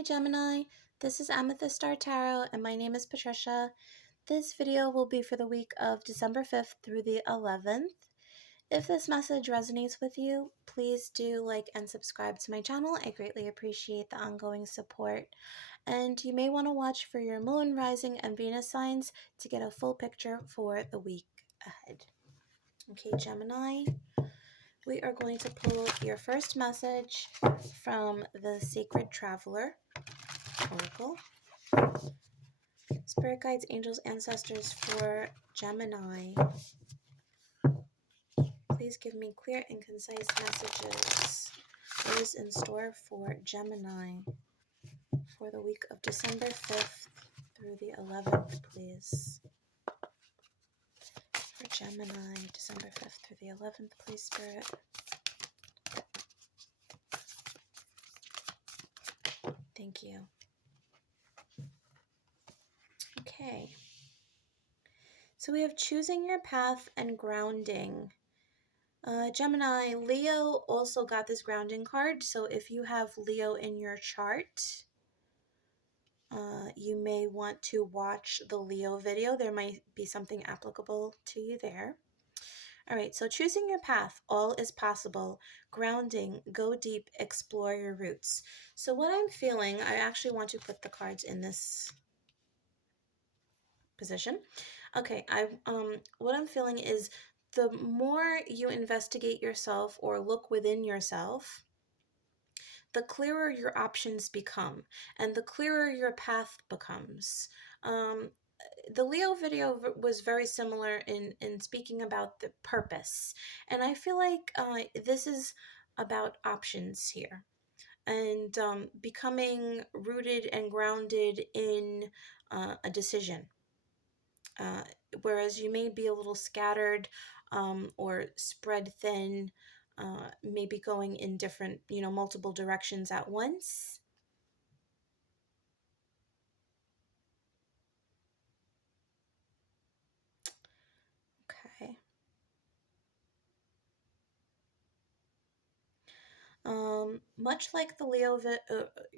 Hi Gemini, this is Amethyst Star Tarot and my name is Patricia. This video will be for the week of December 5th through the 11th. If this message resonates with you, please do like and subscribe to my channel. I greatly appreciate the ongoing support. And you may want to watch for your moon, rising, and Venus signs to get a full picture for the week ahead. Okay, Gemini, we are going to pull your first message from the Sacred Traveler Oracle. Spirit guides, angels, ancestors for Gemini. Please give me clear and concise messages. What is in store for Gemini for the week of December 5th through the 11th, please? For Gemini, December 5th through the 11th, please, Spirit. Thank you. Okay. So we have choosing your path and grounding. Gemini, Leo also got this grounding card. So if you have Leo in your chart, you may want to watch the Leo video. There might be something applicable to you there. All right, so choosing your path, all is possible. Grounding, go deep, explore your roots. So what I'm feeling, I actually want to put the cards in this position. Okay, what I'm feeling is the more you investigate yourself or look within yourself, the clearer your options become and the clearer your path becomes. The Leo video was very similar in speaking about the purpose. And I feel like this is about options here and becoming rooted and grounded in a decision. Whereas you may be a little scattered or spread thin, maybe going in different, multiple directions at once. Okay. Much like the Leo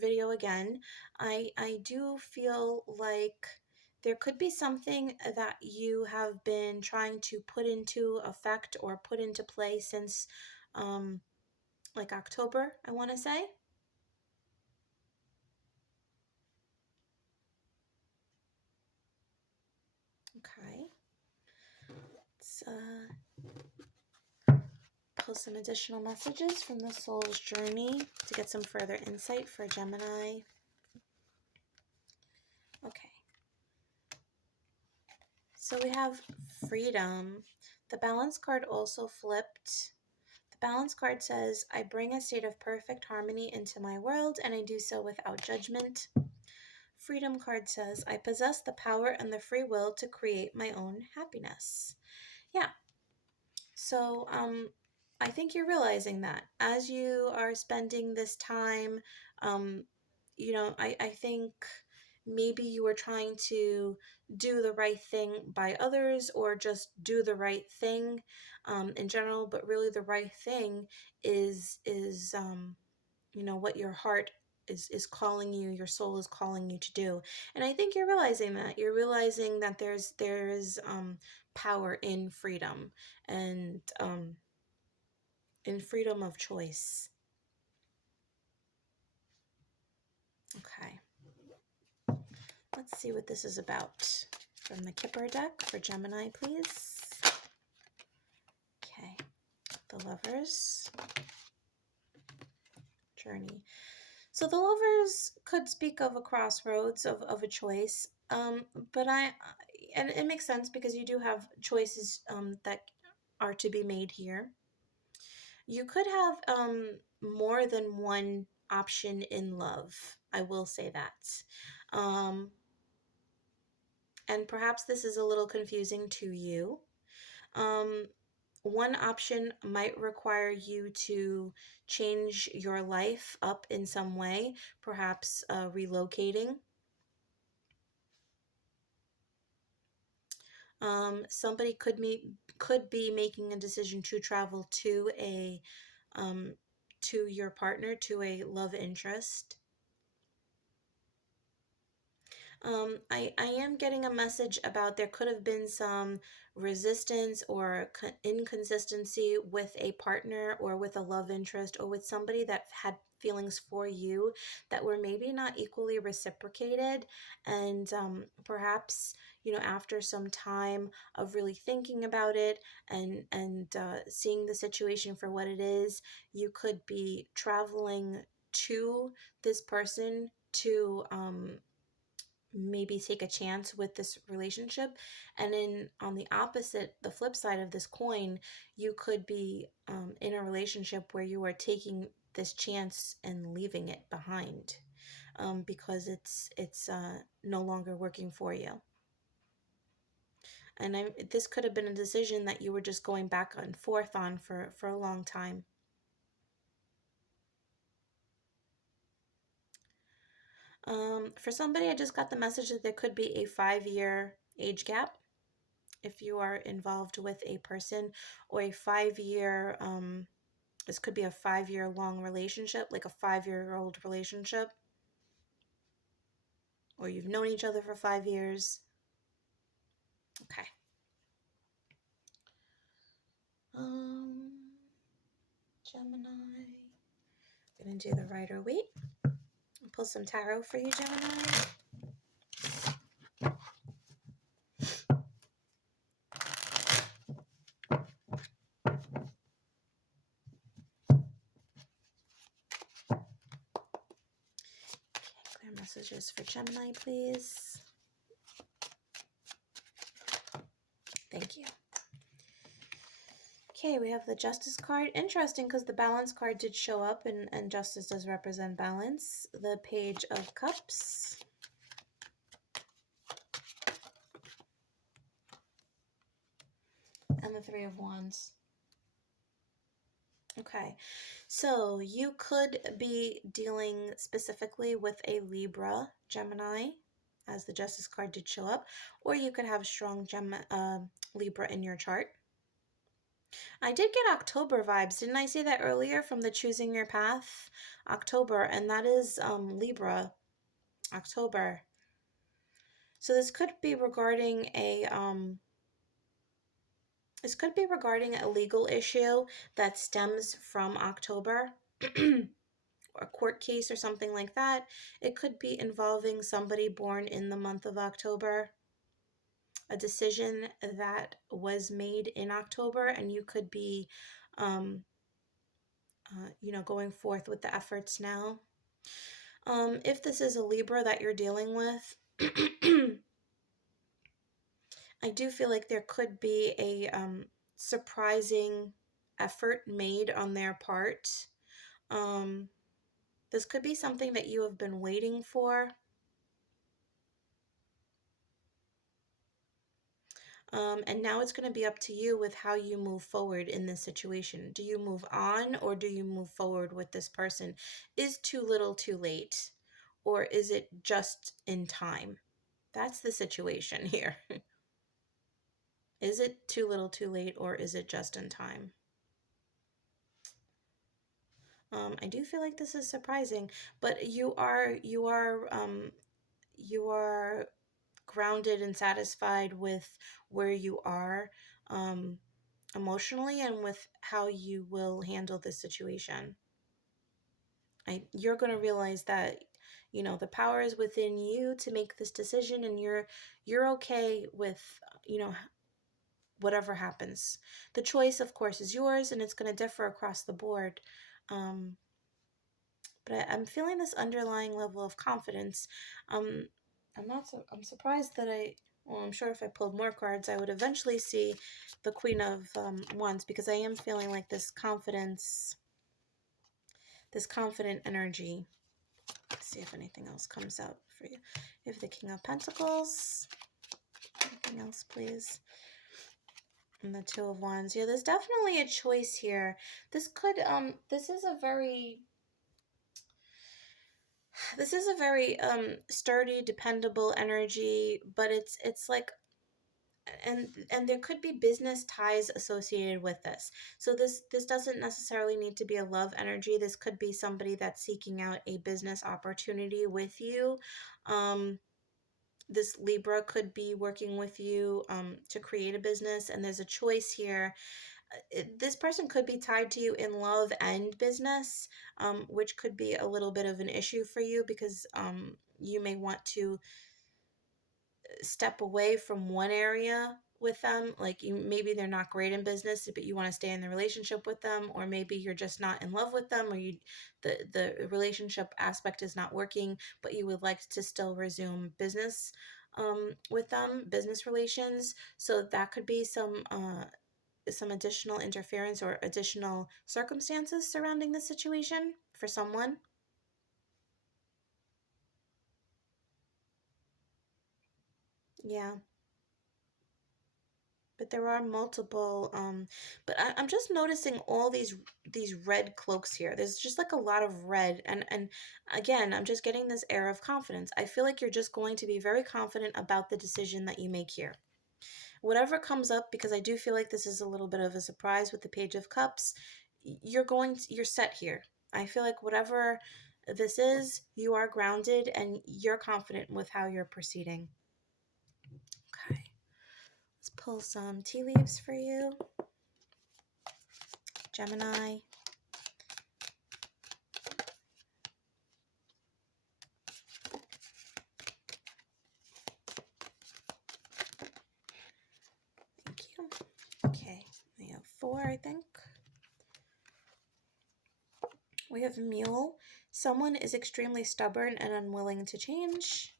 video again, I do feel like there could be something that you have been trying to put into effect or put into play since like October, I want to say. Okay. Let's pull some additional messages from the soul's journey to get some further insight for Gemini. Okay. So we have freedom. The balance card also flipped. The balance card says, I bring a state of perfect harmony into my world and I do so without judgment. Freedom card says, I possess the power and the free will to create my own happiness. Yeah. So, I think you're realizing that as you are spending this time, I think maybe you were trying to do the right thing by others or just do the right thing in general, but really the right thing is what your heart is calling you, your soul is calling you to do. And I think you're realizing that. You're realizing that there's power in freedom and in freedom of choice. Okay. Let's see what this is about. From the Kipper deck for Gemini, please. Okay. The Lovers. Journey. So the Lovers could speak of a crossroads of a choice. But and it makes sense because you do have choices that are to be made here. You could have more than one option in love. I will say that. And perhaps this is a little confusing to you. One option might require you to change your life up in some way, perhaps relocating. Somebody could be making a decision to travel to to your partner, to a love interest. I am getting a message about there could have been some resistance or inconsistency with a partner or with a love interest or with somebody that had feelings for you that were maybe not equally reciprocated. And perhaps, after some time of really thinking about it and seeing the situation for what it is, you could be traveling to this person to maybe take a chance with this relationship. And then on the opposite, the flip side of this coin, you could be in a relationship where you are taking this chance and leaving it behind, because it's no longer working for you. And this could have been a decision that you were just going back and forth on for a long time. For somebody, I just got the message that there could be a 5-year age gap if you are involved with a person, or a 5-year, this could be a 5-year long relationship, like a 5-year-old relationship, or you've known each other for 5 years. Okay. Gemini. I'm gonna do the Rider-Waite. Pull some tarot for you, Gemini. Clear messages for Gemini, please. Thank you. Okay, we have the Justice card. Interesting, because the Balance card did show up, and Justice does represent balance. The Page of Cups. And the Three of Wands. Okay, so you could be dealing specifically with a Libra, Gemini, as the Justice card did show up, or you could have a strong Libra in your chart. I did get October vibes. Didn't I say that earlier from the Choosing Your Path? October, and that is Libra, October. So this could be regarding a legal issue that stems from October. A court case or something like that. It could be involving somebody born in the month of October, a decision that was made in October, and you could be, going forth with the efforts now. If this is a Libra that you're dealing with, I do feel like there could be a surprising effort made on their part. This could be something that you have been waiting for. And now it's going to be up to you with how you move forward in this situation. Do you move on, or do you move forward with this person? Is too little too late, or is it just in time? That's the situation here. Is it too little too late, or is it just in time? I do feel like this is surprising, but you are grounded and satisfied with where you are emotionally, and with how you will handle this situation. You're going to realize that the power is within you to make this decision, and you're okay with whatever happens. The choice, of course, is yours, and it's going to differ across the board. But I'm feeling this underlying level of confidence. I'm surprised that I'm sure if I pulled more cards, I would eventually see the Queen of Wands, because I am feeling like this confident energy. Let's see if anything else comes out for you. You have the King of Pentacles. Anything else, please? And the Two of Wands. Yeah, there's definitely a choice here. This could, this is a very sturdy, dependable energy, but it's like, and there could be business ties associated with this. So this doesn't necessarily need to be a love energy. This could be somebody that's seeking out a business opportunity with you. this Libra could be working with you to create a business, and there's a choice here. This person could be tied to you in love and business, which could be a little bit of an issue for you because you may want to step away from one area with them. Like, you, maybe they're not great in business, but you want to stay in the relationship with them, or maybe you're just not in love with them, or the relationship aspect is not working, but you would like to still resume business with them, business relations. So that could be some additional interference or additional circumstances surrounding the situation for someone. Yeah. But there are multiple but I'm just noticing all these red cloaks here. There's just like a lot of red, and again, I'm just getting this air of confidence. I feel like you're just going to be very confident about the decision that you make here. Whatever comes up, because I do feel like this is a little bit of a surprise with the Page of Cups, you're set here. I feel like whatever this is, you are grounded and you're confident with how you're proceeding. Okay. Let's pull some tea leaves for you, Gemini. Thank you. Okay, we have 4, I think. We have Mule. Someone is extremely stubborn and unwilling to change.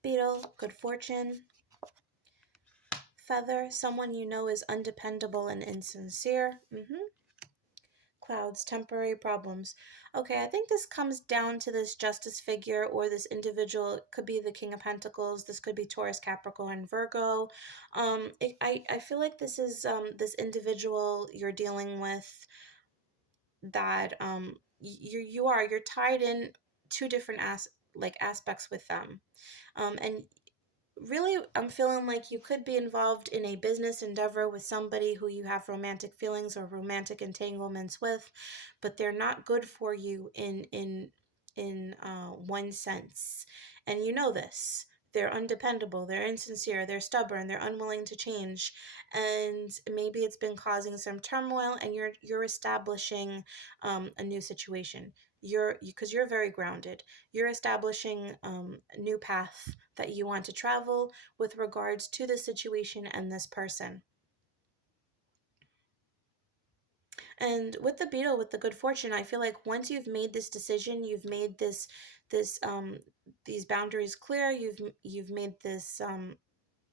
Beetle, good fortune. Feather, someone you know is undependable and insincere. Clouds, temporary problems. Okay, I think this comes down to this justice figure or this individual. It could be the King of Pentacles. This could be Taurus, Capricorn, Virgo. I feel like this is this individual you're dealing with that you're tied in two different aspects with them, and really, I'm feeling like you could be involved in a business endeavor with somebody who you have romantic feelings or romantic entanglements with, but they're not good for you in one sense. And you know this. They're undependable, they're insincere, they're stubborn, they're unwilling to change, and maybe it's been causing some turmoil, and you're establishing a new situation. Because you're very grounded, you're establishing a new path that you want to travel with regards to the situation and this person. And with the beetle, with the good fortune, I feel like once you've made this decision, you've made this these boundaries clear, you've made this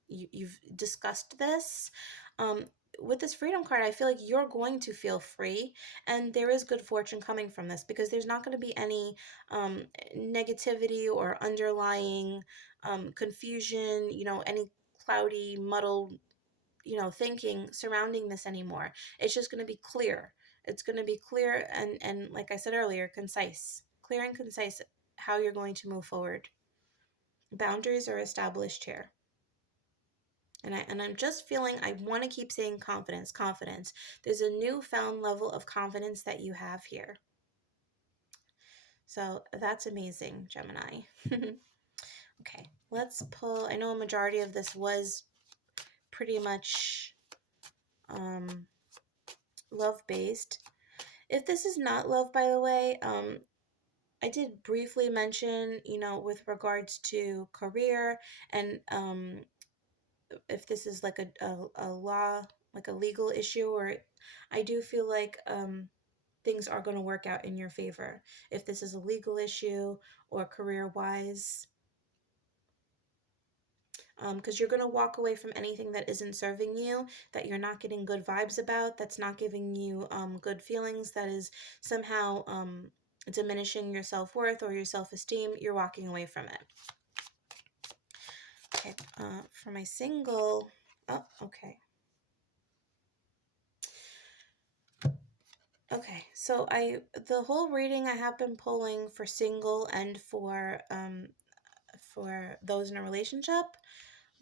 you've discussed this, um with this freedom card, I feel like you're going to feel free, and there is good fortune coming from this, because there's not going to be any negativity or underlying confusion, any cloudy, muddled, thinking surrounding this anymore. It's just going to be clear. It's going to be clear and like I said earlier, concise, clear and concise how you're going to move forward. Boundaries are established here. And I'm just feeling, I want to keep saying confidence, confidence. There's a newfound level of confidence that you have here. So that's amazing, Gemini. Okay, let's pull, I know a majority of this was pretty much love-based. If this is not love, by the way, I did briefly mention, with regards to career, and if this is like a law, like a legal issue, or I do feel like things are going to work out in your favor if this is a legal issue or career wise, because you're going to walk away from anything that isn't serving you, that you're not getting good vibes about, that's not giving you good feelings, that is somehow diminishing your self-worth or your self-esteem. You're walking away from it. Okay, for my single, oh, okay. Okay, so the whole reading I have been pulling for single and for those in a relationship,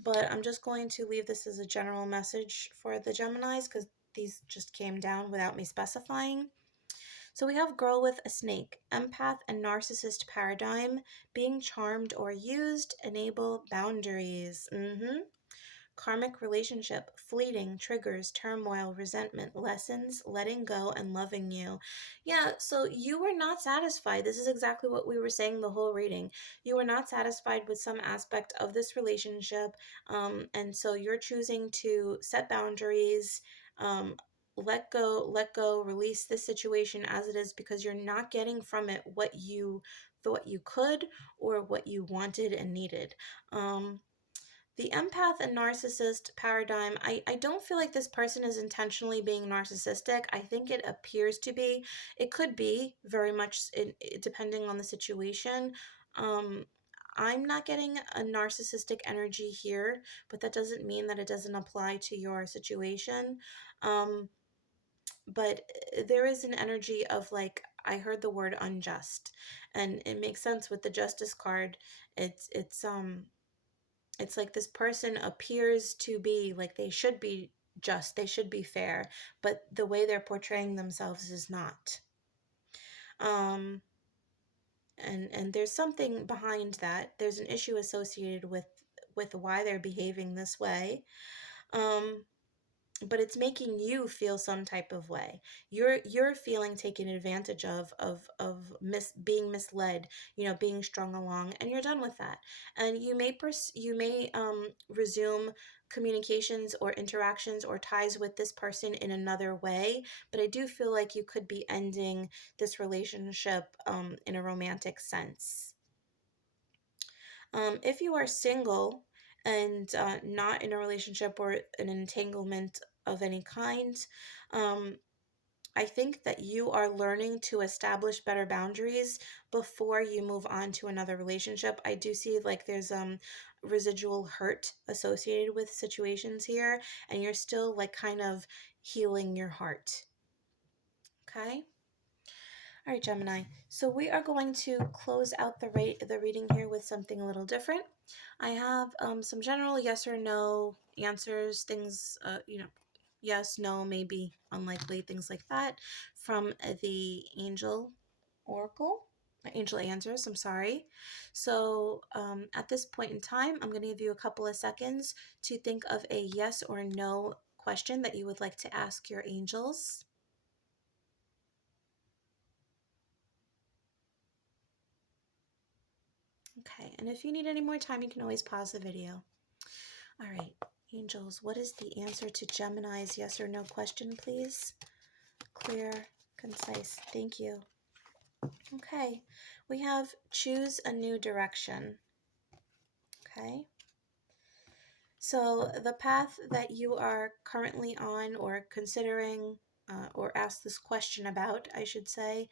but I'm just going to leave this as a general message for the Geminis, because these just came down without me specifying. So we have girl with a snake, empath and narcissist paradigm, being charmed or used, enable boundaries. Karmic relationship, fleeting, triggers, turmoil, resentment, lessons, letting go, and loving you. Yeah, so you were not satisfied. This is exactly what we were saying the whole reading. You were not satisfied with some aspect of this relationship, and so you're choosing to set boundaries, let go, release this situation as it is because you're not getting from it what you thought you could or what you wanted and needed. The empath and narcissist paradigm, I don't feel like this person is intentionally being narcissistic. I think it appears to be. It could be very much depending on the situation. Um, I'm not getting a narcissistic energy here, but that doesn't mean that it doesn't apply to your situation. Um, but there is an energy of like, I heard the word unjust, and it makes sense with the justice card. It's like this person appears to be like they should be just, they should be fair, but the way they're portraying themselves is not. Um, and there's something behind that. There's an issue associated with why they're behaving this way. Um, but it's making you feel some type of way. You're feeling taken advantage of being misled, being strung along, and you're done with that. And you may resume communications or interactions or ties with this person in another way, but I do feel like you could be ending this relationship in a romantic sense. If you are single and not in a relationship or an entanglement of any kind, um, I think that you are learning to establish better boundaries before you move on to another relationship. I do see like there's residual hurt associated with situations here, and you're still like kind of healing your heart. Okay? All right, Gemini. So we are going to close out the reading here with something a little different. I have some general yes or no answers, things, yes, no, maybe, unlikely, things like that, from the Angel Oracle. Angel Answers, I'm sorry. So at this point in time, I'm going to give you a couple of seconds to think of a yes or no question that you would like to ask your angels. Okay, and if you need any more time, you can always pause the video. All right, angels, what is the answer to Gemini's yes or no question, please? Clear, concise, thank you. Okay, we have choose a new direction. Okay, so the path that you are currently on or considering or ask this question about, I should say,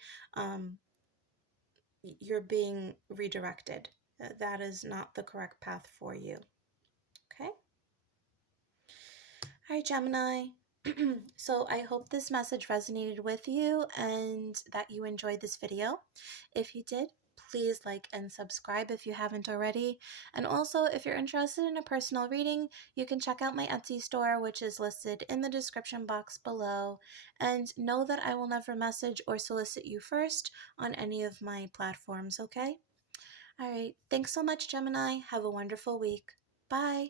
you're being redirected. That is not the correct path for you. Okay. All right, Gemini. So I hope this message resonated with you and that you enjoyed this video. If you did, please like and subscribe if you haven't already. And also, if you're interested in a personal reading, you can check out my Etsy store, which is listed in the description box below. And know that I will never message or solicit you first on any of my platforms, okay? All right. Thanks so much, Gemini. Have a wonderful week. Bye.